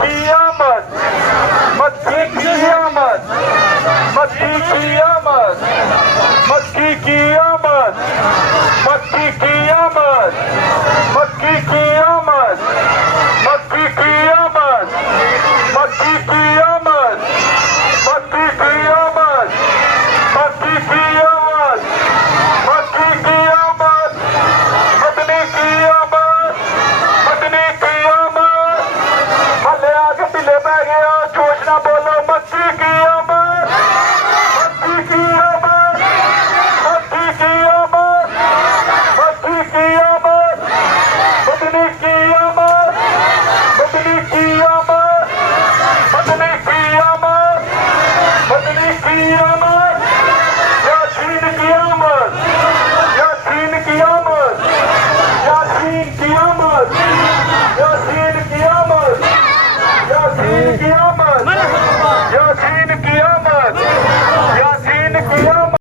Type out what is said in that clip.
कियामत, मक्की कियामत, मक्की कियामत, मक्की कियामत, मक्की कियामत, मक्की कियामत, मक्की कियामत, मक्की कियामत, मक्की कियामत, मक्की कियामत, मक्की कियामत, मदनी कियामत, मदनी कियामत। हले आके ढिले पै गया, जोश ना बोलो, मक्की कियामत, मक्की कियामत, मक्की कियामत, मक्की कियामत, मदनी कियामत, मदनी कियामत, मदनी कियामत, मदनी कियामत, यासीन कियामत, यासीन कियामत, यासीन कियामत, यासीन